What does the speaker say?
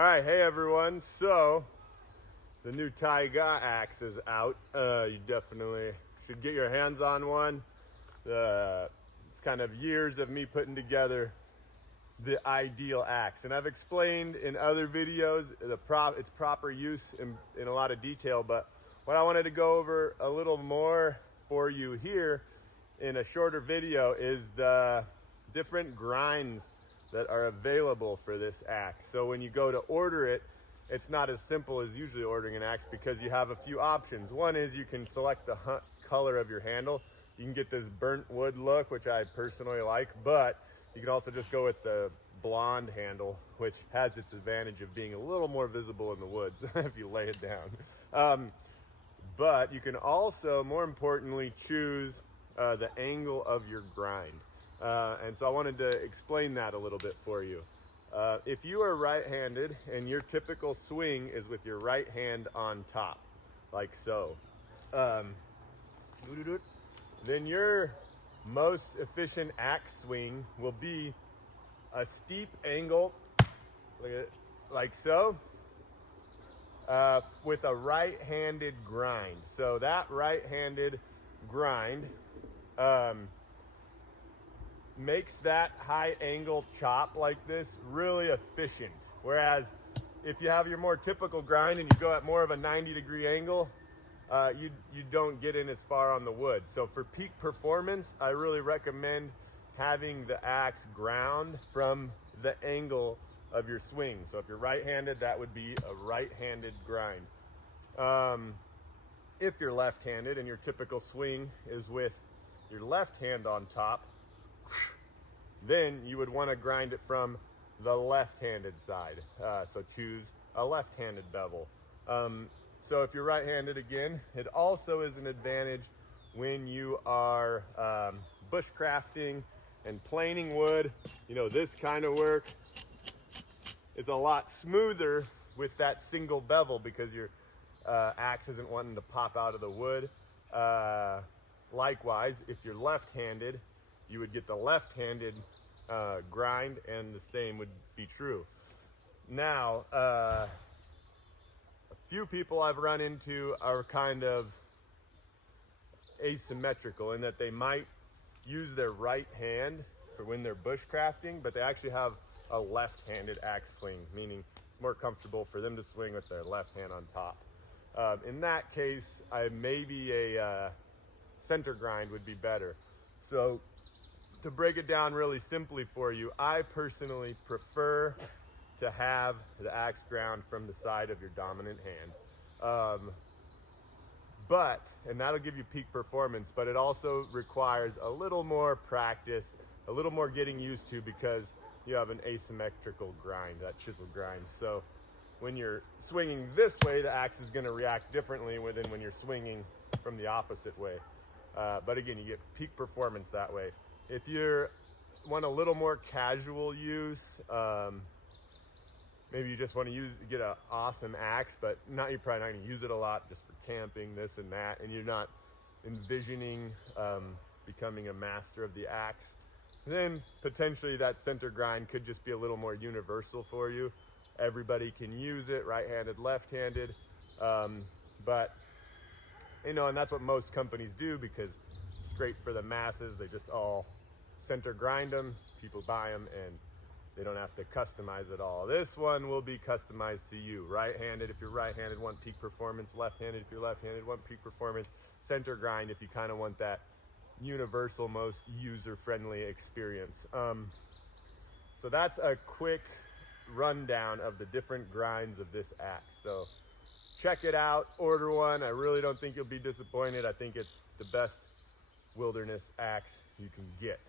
All right, hey everyone. So the new Taiga Axe is out. You definitely should get your hands on one. It's kind of years of me putting together the ideal axe, and I've explained in other videos its proper use in a lot of detail. But what I wanted to go over a little more for you here in a shorter video is the different grinds that are available for this axe. So when you go to order it, it's not as simple as usually ordering an axe because you have a few options. One is you can select the color of your handle. You can get this burnt wood look, which I personally like, but you can also just go with the blonde handle, which has its advantage of being a little more visible in the woods if you lay it down. But you can also, more importantly, choose the angle of your grind. And so I wanted to explain that a little bit for you. If you are right-handed and your typical swing is with your right hand on top, like so, then your most efficient axe swing will be a steep angle, look at it, like so, with a right-handed grind. So that right-handed grind makes that high angle chop like this really efficient. Whereas if you have your more typical grind and you go at more of a 90-degree angle, you don't get in as far on the wood. So for peak performance, I really recommend having the axe ground from the angle of your swing. So if you're right-handed, that would be a right-handed grind. If you're left-handed and your typical swing is with your left hand on top, then you would want to grind it from the left-handed side. So choose a left-handed bevel. So if you're right-handed, again, it also is an advantage when you are bushcrafting and planing wood. You know, this kind of work is a lot smoother with that single bevel because your axe isn't wanting to pop out of the wood. Likewise, if you're left-handed, you would get the left-handed grind, and the same would be true. Now, a few people I've run into are kind of asymmetrical in that they might use their right hand for when they're bushcrafting, but they actually have a left-handed axe swing, meaning it's more comfortable for them to swing with their left hand on top. In that case, maybe a center grind would be better. So to break it down really simply for you, I personally prefer to have the axe ground from the side of your dominant hand. And that'll give you peak performance, but it also requires a little more practice, a little more getting used to, because you have an asymmetrical grind, that chisel grind. So when you're swinging this way, the axe is gonna react differently than when you're swinging from the opposite way. But again, you get peak performance that way. If you want a little more casual use, maybe you just want to get an awesome axe, but you're probably not going to use it a lot, just for camping, this and that, and you're not envisioning becoming a master of the axe, then potentially that center grind could just be a little more universal for you. Everybody can use it, right-handed, left-handed, but you know, and that's what most companies do because it's great for the masses. They just all center grind them, people buy them, and they don't have to customize it all. This one will be customized to you. Right-handed if you're right-handed, want peak performance. Left-handed if you're left-handed, want peak performance. Center grind if you kind of want that universal, most user-friendly experience. So that's a quick rundown of the different grinds of this axe. So check it out, order one. I really don't think you'll be disappointed. I think it's the best wilderness axe you can get.